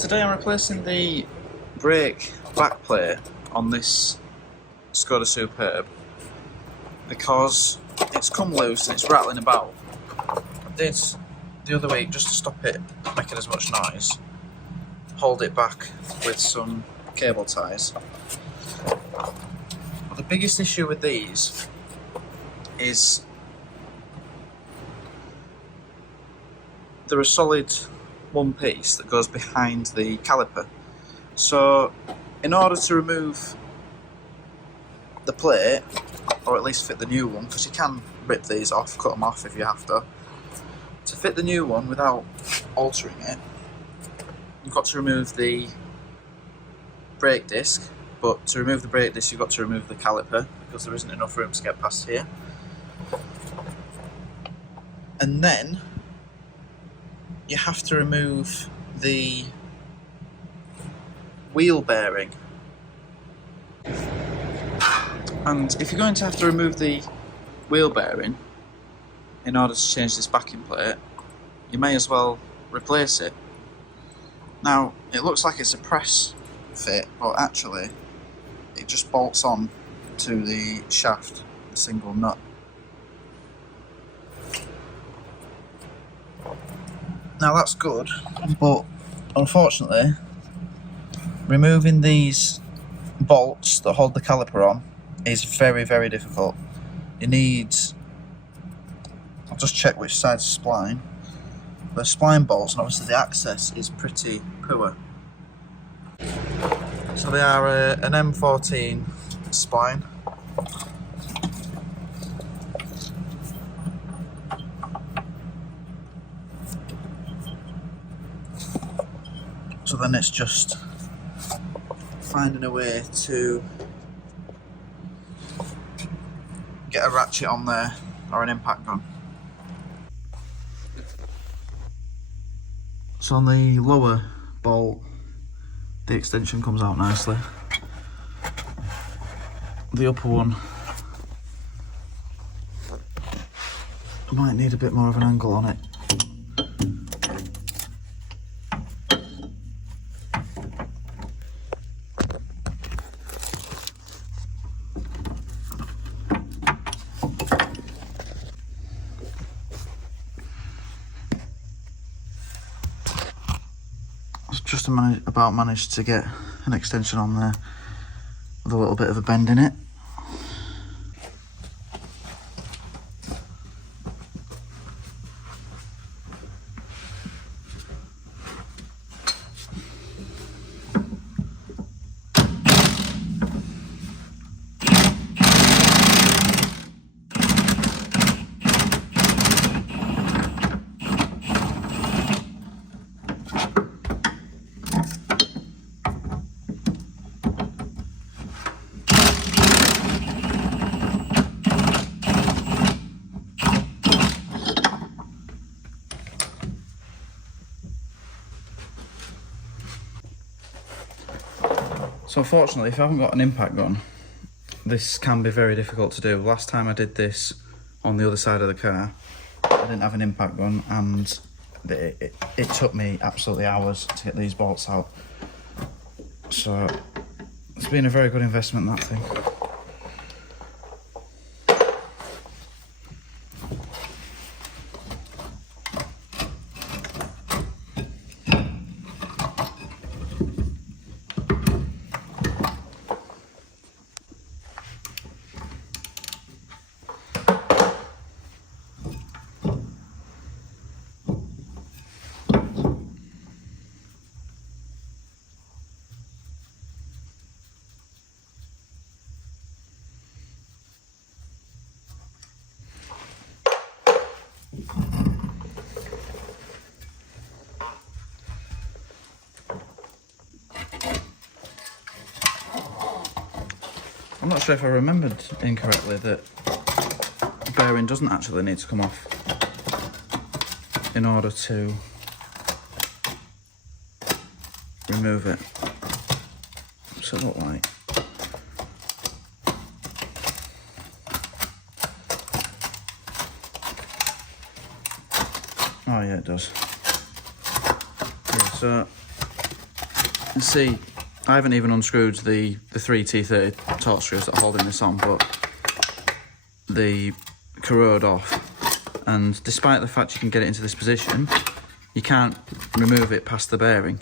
Today I'm replacing the brake backplate on this Skoda Superb because it's come loose and it's rattling about. I did the other week, just to stop it making as much noise, hold it back with some cable ties. But the biggest issue with these is they're a solid one piece that goes behind the caliper. So in order to remove the plate, or at least fit the new one, because you can rip these off, cut them off if you have to fit the new one without altering it, you've got to remove the brake disc. But to remove the brake disc, you've got to remove the caliper because there isn't enough room to get past here. And then you have to remove the wheel bearing. And if you're going to have to remove the wheel bearing in order to change this backing plate, you may as well replace it. Now, it looks like it's a press fit, but actually it just bolts on to the shaft, a single nut. Now that's good, but unfortunately removing these bolts that hold the caliper on is very, very difficult. You need, I'll just check which side's spline. The spline bolts, and obviously the access is pretty poor. So they are an M14 spline. So then it's just finding a way to get a ratchet on there or an impact gun. So on the lower bolt, the extension comes out nicely. The upper one might need a bit more of an angle on it. Just about managed to get an extension on there with a little bit of a bend in it. So unfortunately, if I haven't got an impact gun, this can be very difficult to do. Last time I did this on the other side of the car, I didn't have an impact gun, and it took me absolutely hours to get these bolts out. So it's been a very good investment, that thing. I'm not sure if I remembered incorrectly that the bearing doesn't actually need to come off in order to remove it. What's it look like? Oh yeah, it does. Yeah, so And see, I haven't even unscrewed the 3 T30 torque screws that are holding this on, but they corrode off. And despite the fact you can get it into this position, you can't remove it past the bearing.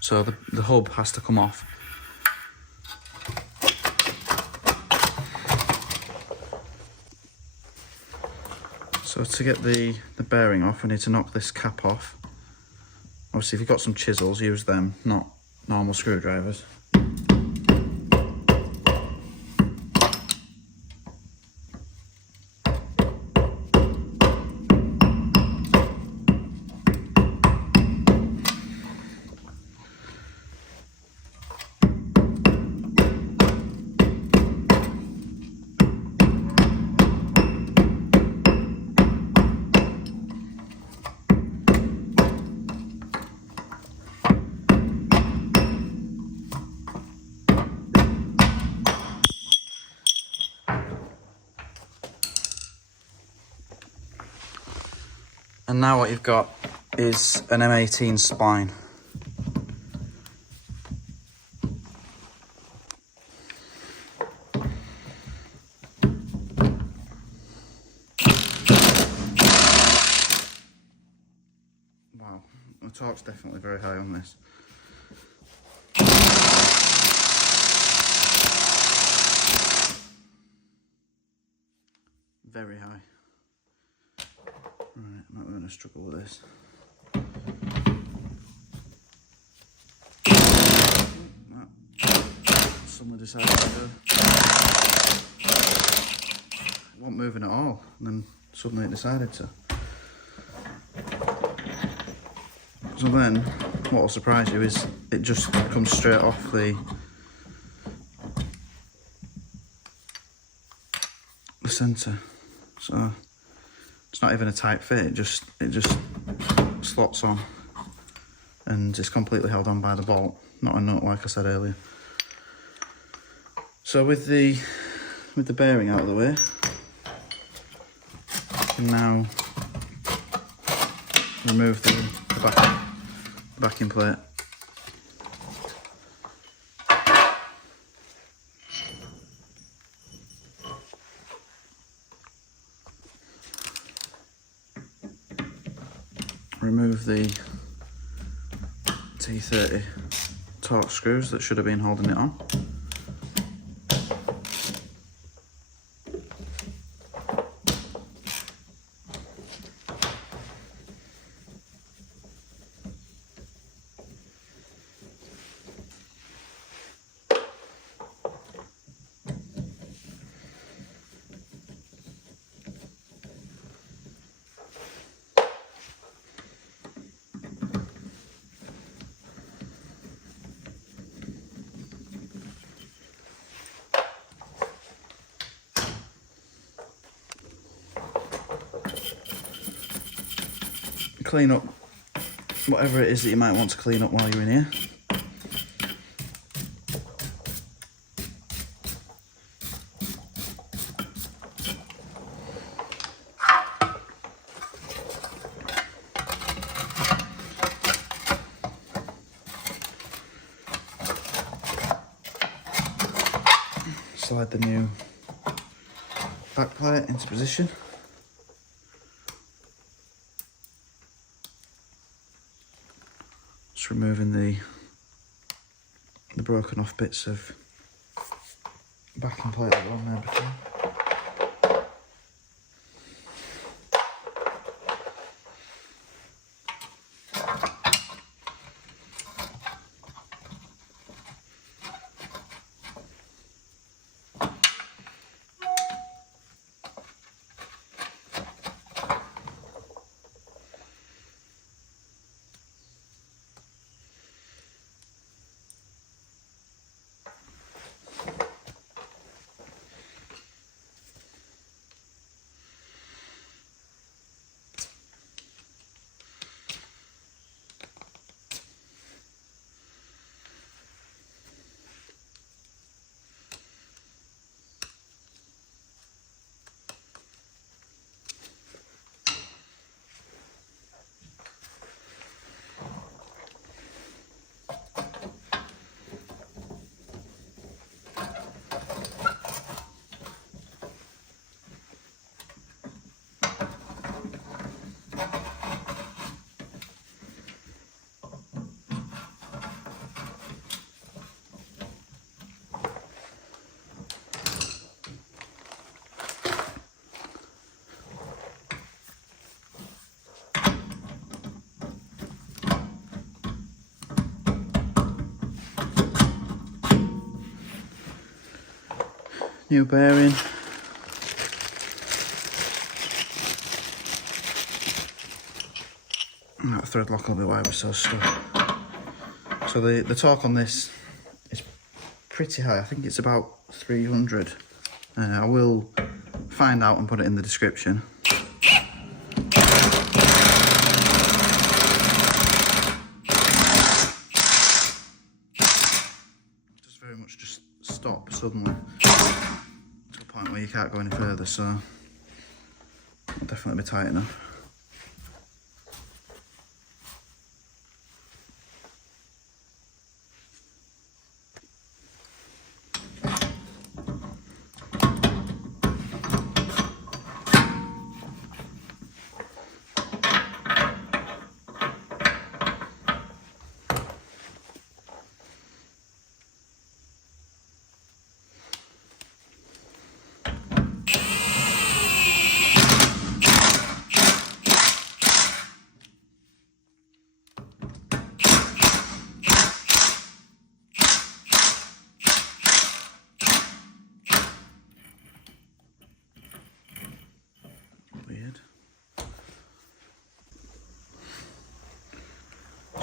So the hub has to come off. So to get the bearing off, we need to knock this cap off. Obviously, if you've got some chisels, use them, not normal screwdrivers. And now what you've got is an M18 spline. Wow, the torque's definitely very high on this. Very high. Right, I'm not going to struggle with this. Suddenly decided to go. It wasn't moving at all, and then suddenly it decided to. So then, what will surprise you is it just comes straight off the centre. So it's not even a tight fit, it just slots on, and it's completely held on by the bolt, not a nut like I said earlier. So with the bearing out of the way, you can now remove the backing plate. Remove the T30 torque screws that should have been holding it on. Clean up whatever it is that you might want to clean up while you're in here. Slide the new backplate into position. Just removing the broken off bits of backing plate that were on there before. New bearing. That thread lock will be why it was so stuck. So the torque on this is pretty high. I think it's about 300. I will find out and put it in the description. Just very much just stop suddenly to a point where you can't go any further, so it'll definitely be tight enough.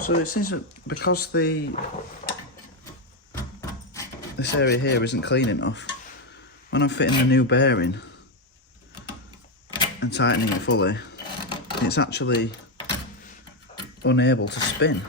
So it seems that because this area here isn't clean enough, when I'm fitting the new bearing and tightening it fully, it's actually unable to spin.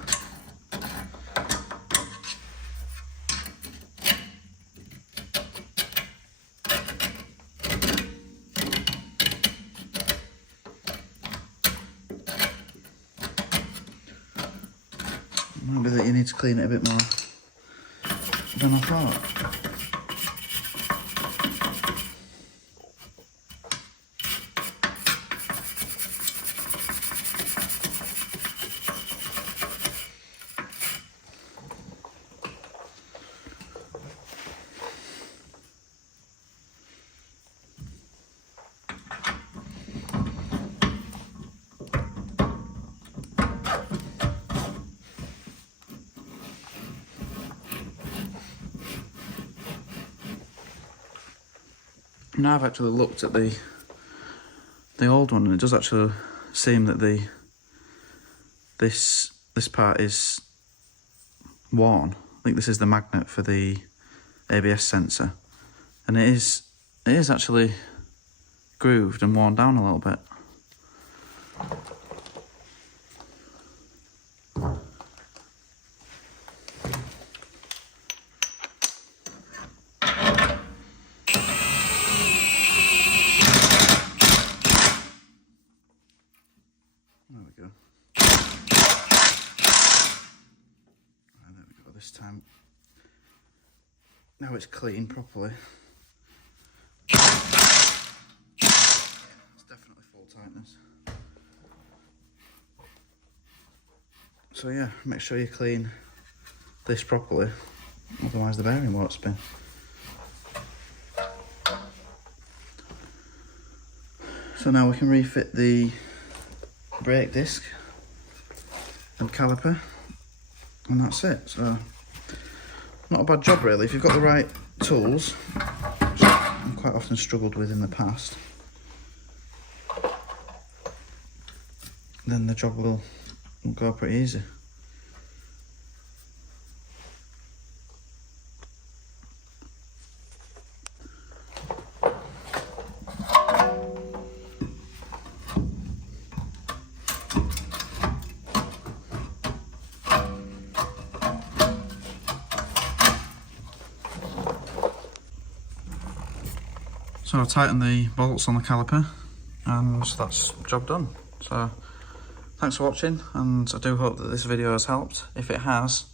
Maybe that you need to clean it a bit more than I thought. Now I've actually looked at the old one, and it does actually seem that this part is worn. I think this is the magnet for the ABS sensor, and it is actually grooved and worn down a little bit. There we go. And there we go. This time, now it's clean properly. It's definitely full tightness. So yeah, make sure you clean this properly, otherwise the bearing won't spin. So now we can refit the brake disc and caliper, and that's it. So not a bad job really if you've got the right tools, which I've quite often struggled with in the past. Then the job will go pretty easy. So I'll tighten the bolts on the caliper, and that's job done. So thanks for watching, and I do hope that this video has helped. If it has,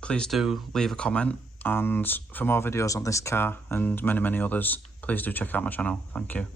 please do leave a comment, and for more videos on this car and many others, please do check out my channel. Thank you.